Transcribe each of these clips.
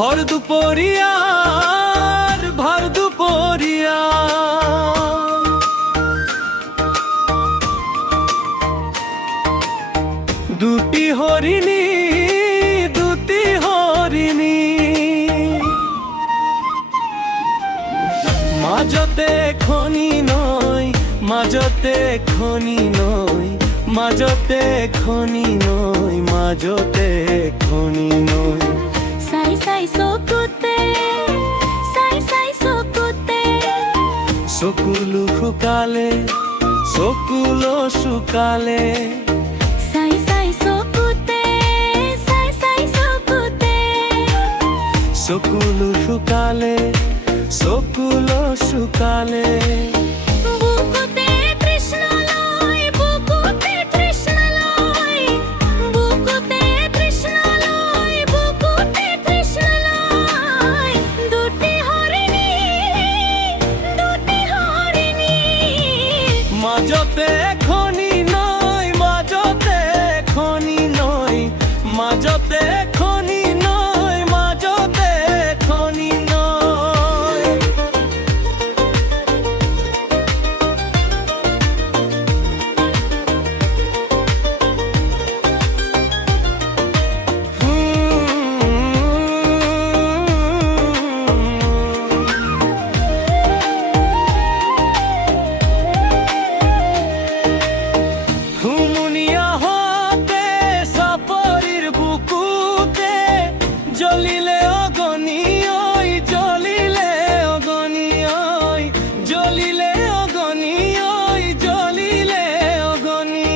ভর দুপরিয়ার ভর দুপরিয়া দুটি হরিণী দুটি হরিণী মাজতে খনি নয় মাজতে খনি নয় মাজতে খনি নয় মাজতে খনি নয় সাই সাই সকুতে সাই সাই সকুতে সকুলো শুকালে সকুলো শুকালে সাই সাই সকুতে সাই সাই সকুতে সকুলো শুকালে সকুলো শুকালে বুকুতে তৃষ্ণা লয় বুকুতে তৃষ্ণা লয় বুকুতে তৃষ্ণা লয় বুকুতে তৃষ্ণা লয় দুটি হরিণী মাজতে খনি নয় মাজতে খনি নয় মাজতে খনি নয় মাজতে খনি নয় হুমুনিয়া হতে সাপরির বুকুতে জ্বলিলে অগনি ওই জ্বলিলে অগনি ওই জ্বলিলে অগনি ওই জ্বলিলে অগনি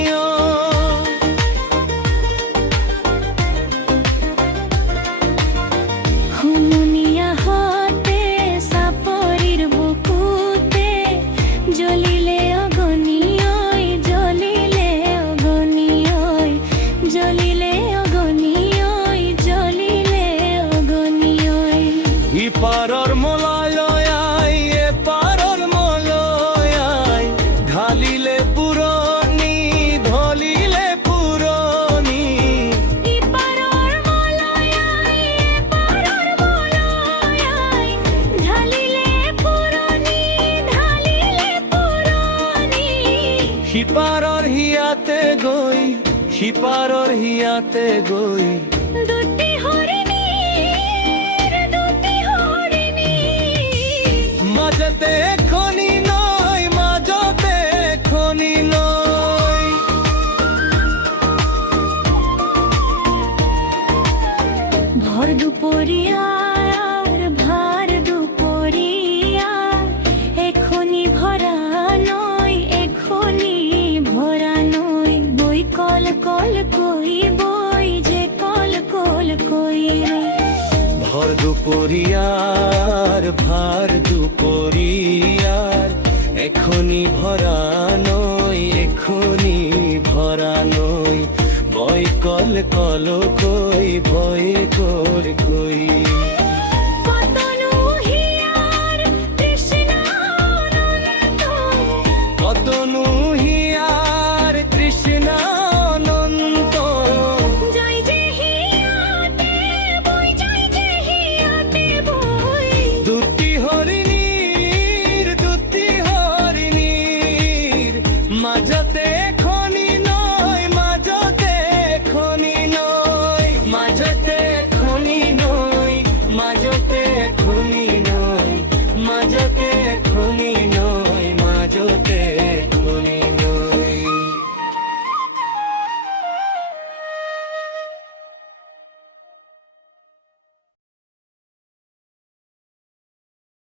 হুমুনিয়া হতে সাপরির বুকুতে জ্বলিলে অগনি ওই জ্বলিলে অগনি ওই জ্বলিলে অগনি ওই জ্বলিলে অগনি ওই ইপারর মলালয়াই এপারর মলয়াই ঢালিলে পুরনি ধলিলে পুরনি ইপারর মলয়াই এপারর মলয়াই ঢালিলে পুরনি ঢালিলে পুরনি সিপারর হিয়াতে গই সিপারর হিয়াতে গই দুটি হরিণী মাজতে খনি নয় মাজতে খনি নয় ভর দুপরিয়ার ভার দুপরিয়ার এখনি ভরা নয় এখনি ভরা নয় বই কল কল কই বই যে কল কল কই ভর দুপরিয়ার ভার দুপরিয়ার এখনি ভরা নয় এখনি ভরা নয় ভয় কল কল কই ভয় কর কই